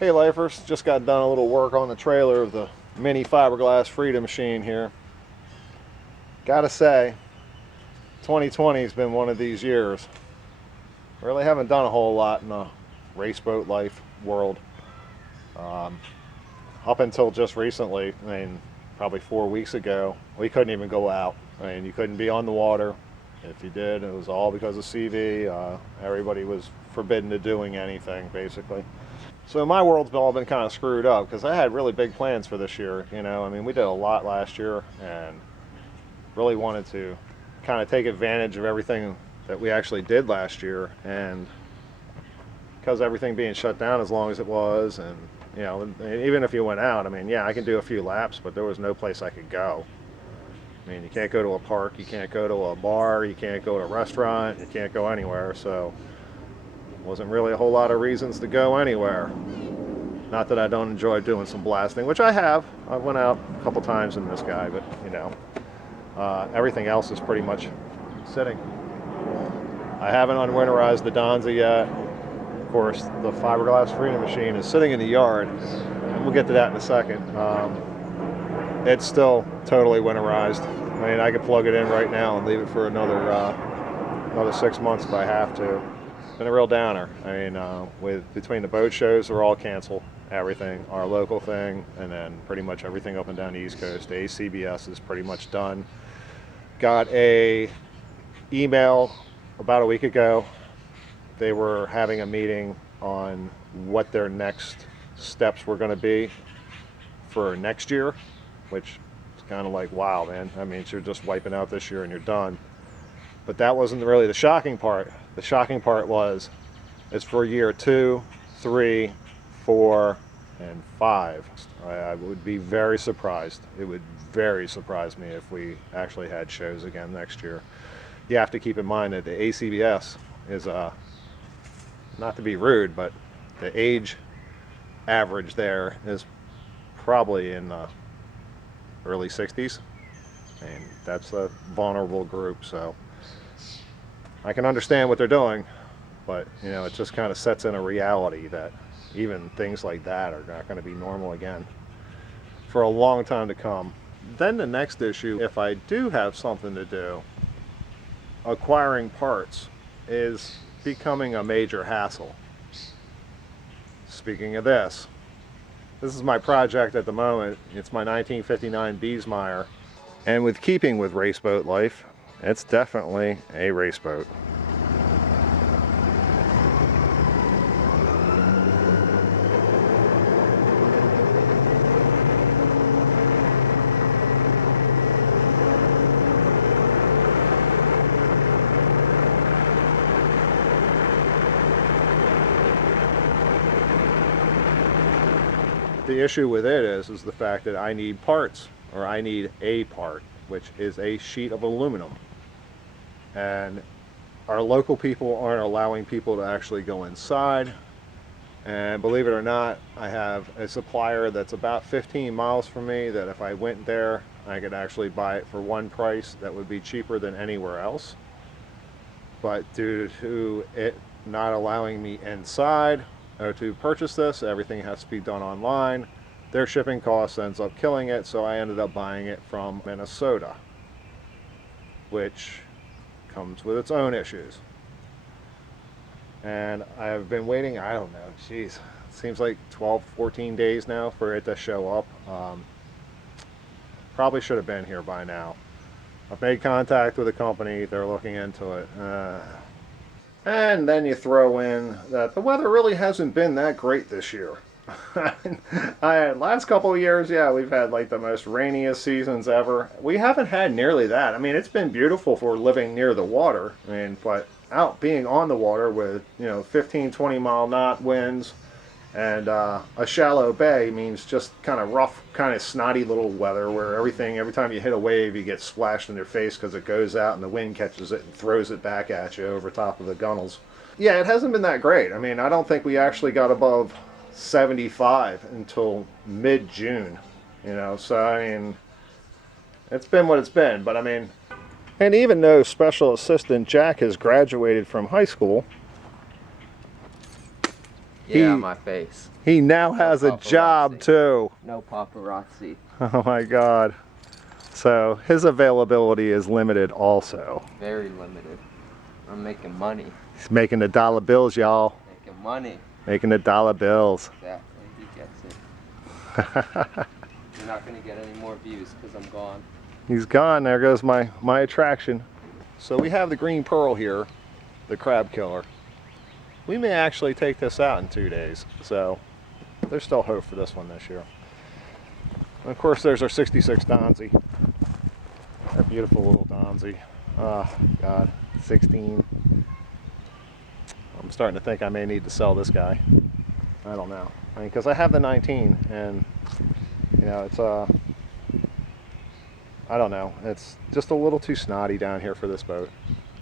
Hey lifers, just got done a little work on the trailer of the mini fiberglass Freedom machine here. Gotta say, 2020 has been one of these years. Really haven't done a whole lot in the race boat life world. Um, Up until just recently, probably 4 weeks ago, we couldn't even go out. You couldn't be on the water. If you did, it was all because of CV. Everybody was forbidden to doing anything, basically. So my world's all been kind of screwed up because I had really big plans for this year. We did a lot last year and really wanted to kind of take advantage of everything that we actually did last year. And because everything being shut down as long as it was, and even if you went out, I can do a few laps, but there was no place I could go. You can't go to a park, you can't go to a bar, you can't go to a restaurant, you can't go anywhere. So wasn't really a whole lot of reasons to go anywhere. Not that I don't enjoy doing some blasting, which I have. I went out a couple times in this guy, but everything else is pretty much sitting. I haven't unwinterized the Donza yet. Of course, the fiberglass Freedom machine is sitting in the yard, and we'll get to that in a second. It's still totally winterized. I could plug it in right now and leave it for another 6 months if I have to. Been a real downer. Between the boat shows, they're all canceled. Everything, our local thing, and then pretty much everything up and down the East Coast. The ACBS is pretty much done. Got a email about a week ago. They were having a meeting on what their next steps were going to be for next year, which is kind of like, wow, man. You're just wiping out this year and you're done. But that wasn't really the shocking part. The shocking part was it's for year 2, 3, 4, and 5. I would be very surprised. It would very surprise me if we actually had shows again next year. You have to keep in mind that the ACBS is, not to be rude, but the age average there is probably in the early 60s. That's a vulnerable group, so I can understand what they're doing, but it just kind of sets in a reality that even things like that are not going to be normal again for a long time to come. Then the next issue, if I do have something to do, acquiring parts is becoming a major hassle. Speaking of this is my project at the moment. It's my 1959 Biesemeyer, and with keeping with race boat life, it's definitely a race boat. The issue with it is the fact that I need parts, or I need a part, which is a sheet of aluminum. And our local people aren't allowing people to actually go inside. And believe it or not, I have a supplier that's about 15 miles from me that if I went there, I could actually buy it for one price that would be cheaper than anywhere else. But due to it not allowing me inside or to purchase this, everything has to be done online. Their shipping cost ends up killing it, so I ended up buying it from Minnesota, which comes with its own issues. And I've been waiting, I don't know, geez, it seems like 12, 14 days now for it to show up. Probably should have been here by now. I've made contact with a company, they're looking into it. And then you throw in that the weather really hasn't been that great this year. Last couple of years, yeah, we've had like the most rainiest seasons ever. We haven't had nearly that. It's been beautiful for living near the water. But out being on the water with 15, 20 mile knot winds and a shallow bay means just kind of rough, kind of snotty little weather where every time you hit a wave, you get splashed in your face because it goes out and the wind catches it and throws it back at you over top of the gunnels. Yeah, it hasn't been that great. I don't think we actually got above 75 until mid-June, so it's been what it's been. But and even though Special Assistant Jack has graduated from high school, yeah, my face. He now has a job too. No paparazzi. Oh my God. So his availability is limited also. Very limited. I'm making money. He's making the dollar bills, y'all. Making money. Making the dollar bills. Exactly. He gets it. You're not going to get any more views because I'm gone. He's gone. There goes my attraction. So we have the green pearl here, the crab killer. We may actually take this out in 2 days. So there's still hope for this one this year. And of course, there's our 66 Donzie. Our beautiful little Donzie. Oh, God. 16. I'm starting to think I may need to sell this guy. I don't know. I mean, because I have the 19, and, you know, it's, I don't know. It's just a little too snotty down here for this boat.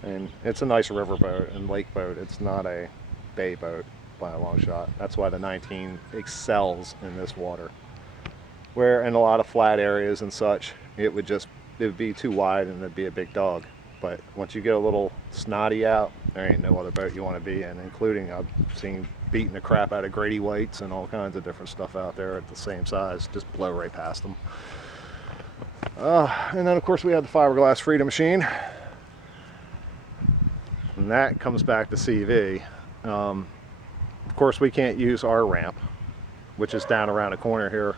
And it's a nice river boat and lake boat. It's not a bay boat by a long shot. That's why the 19 excels in this water. Where in a lot of flat areas and such, it would be too wide and it'd be a big dog. But once you get a little snotty out, there ain't no other boat you want to be in, including I've seen beating the crap out of Grady Whites and all kinds of different stuff out there at the same size. Just blow right past them. And then of course we have the fiberglass Freedom machine. And that comes back to CV. Of course we can't use our ramp, which is down around the corner here.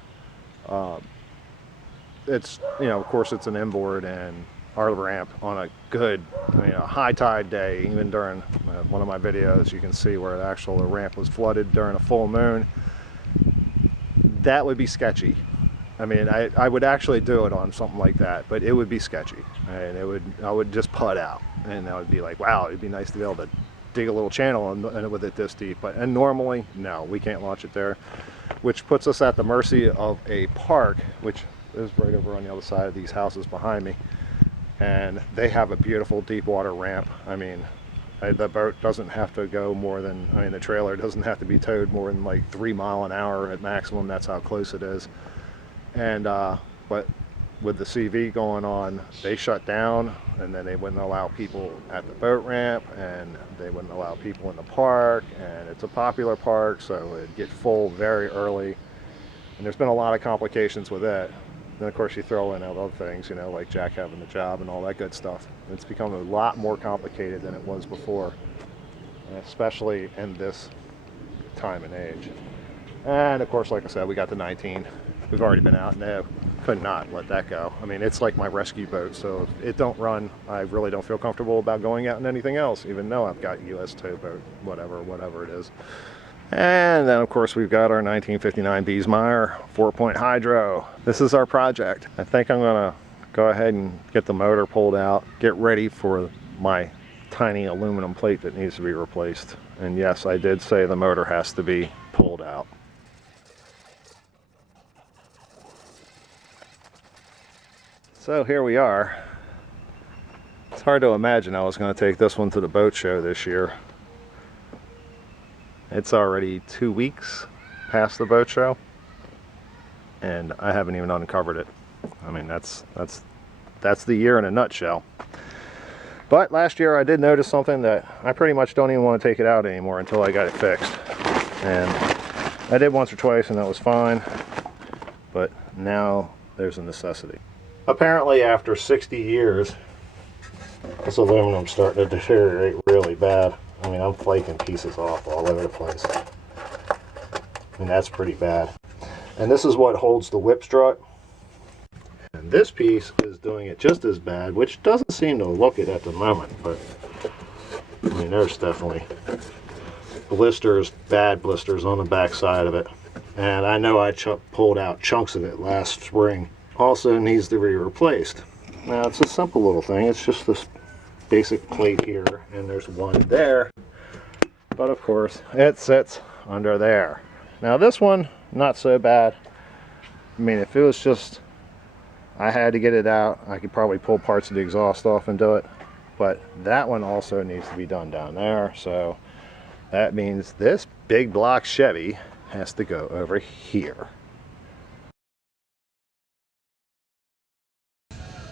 It's, you know, of course it's an inboard, and our ramp on a good, you know, high tide day, even during one of my videos, you can see where the ramp was flooded during a full moon. That would be sketchy. I mean, I would actually do it on something like that, but it would be sketchy, and I would just putt out, and I would be like, wow, it'd be nice to be able to dig a little channel and with it this deep. And normally, no, we can't launch it there, which puts us at the mercy of a park, which is right over on the other side of these houses behind me, and they have a beautiful deep water ramp. I mean, the boat doesn't have to go more than, I mean, the trailer doesn't have to be towed more than like 3 miles an hour at maximum. That's how close it is. And but with the CV going on, they shut down, and then they wouldn't allow people at the boat ramp, and they wouldn't allow people in the park, and it's a popular park, so it'd get full very early, and there's been a lot of complications with it. Then of course you throw in other things, you know, like Jack having the job and all that good stuff. It's become a lot more complicated than it was before, especially in this time and age. And of course, like I said, we got the 19. We've already been out, and I could not let that go. I mean, it's like my rescue boat, so if it don't run, I really don't feel comfortable about going out in anything else, even though I've got US towboat, whatever it is. And then of course we've got our 1959 Biesemeyer 4-point hydro. This is our project. I think I'm gonna go ahead and get the motor pulled out, get ready for my tiny aluminum plate that needs to be replaced. And yes, I did say the motor has to be pulled out. So here we are. It's hard to imagine I was going to take this one to the boat show this year. It's already 2 weeks past the boat show, and I haven't even uncovered it. I mean, that's the year in a nutshell. But last year I did notice something that I pretty much don't even want to take it out anymore until I got it fixed. And I did once or twice, and that was fine. But now there's a necessity. Apparently after 60 years, this aluminum's starting to deteriorate really bad. I mean, I'm flaking pieces off all over the place. And that's pretty bad. And this is what holds the whip strut. And this piece is doing it just as bad, which doesn't seem to look it at the moment, but I mean, there's definitely blisters, bad blisters on the back side of it. And I know I pulled out chunks of it last spring. Also needs to be replaced. Now it's a simple little thing. It's just this basic plate here, and there's one there. But of course, it sits under there. Now this one, not so bad. I mean, if it was just, I had to get it out, I could probably pull parts of the exhaust off and do it. But that one also needs to be done down there. So that means this big block Chevy has to go over here.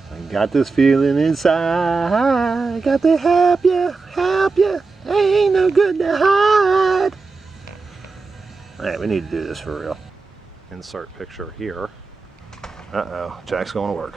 I got this feeling inside, got to help you, ain't no good to hide. Alright, we need to do this for real. Insert picture here. Uh-oh, Jack's going to work.